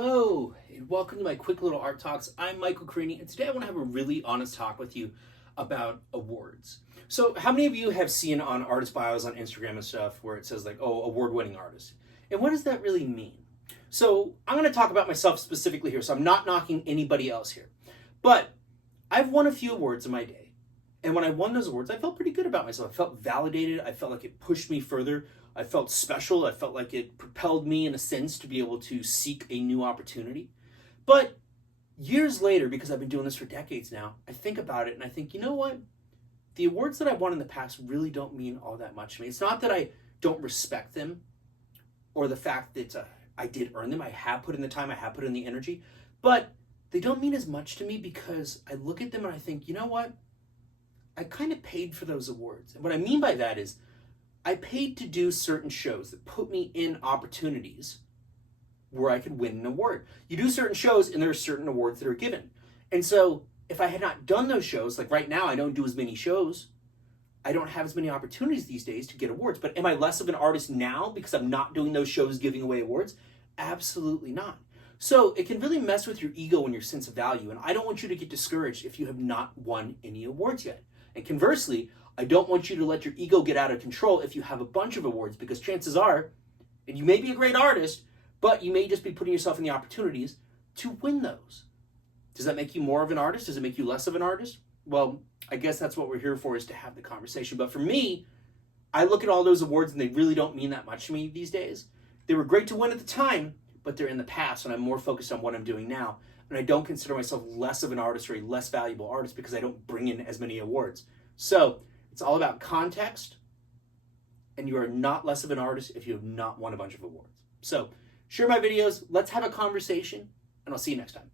Hello, and welcome to my quick little art talks. I'm Michael Carini, and today I want to have a really honest talk with you about awards. So, how many of you have seen on artist bios on Instagram and stuff where it says like, oh, award-winning artist? And what does that really mean? So, I'm going to talk about myself specifically here, so I'm not knocking anybody else here. But I've won a few awards in my day. And when I won those awards, I felt pretty good about myself. I felt validated. I felt like it pushed me further. I felt special. I felt like it propelled me in a sense to be able to seek a new opportunity. But years later, because I've been doing this for decades now, I think about it and I think, you know what? The awards that I won in the past really don't mean all that much to me. It's not that I don't respect them or the fact that I did earn them. I have put in the time, I have put in the energy, but they don't mean as much to me because I look at them and I think, you know what? I kind of paid for those awards. And what I mean by that is I paid to do certain shows that put me in opportunities where I could win an award. You do certain shows and there are certain awards that are given. And so if I had not done those shows, like right now I don't do as many shows, I don't have as many opportunities these days to get awards. But am I less of an artist now because I'm not doing those shows giving away awards? Absolutely not. So it can really mess with your ego and your sense of value. And I don't want you to get discouraged if you have not won any awards yet. And conversely, I don't want you to let your ego get out of control if you have a bunch of awards, because chances are, and you may be a great artist, but you may just be putting yourself in the opportunities to win those. Does that make you more of an artist? Does it make you less of an artist? Well, I guess that's what we're here for, is to have the conversation. But for me, I look at all those awards and they really don't mean that much to me these days. They were great to win at the time, but they're in the past and I'm more focused on what I'm doing now. And I don't consider myself less of an artist or a less valuable artist because I don't bring in as many awards. So it's all about context, and you are not less of an artist if you have not won a bunch of awards. So share my videos, let's have a conversation, and I'll see you next time.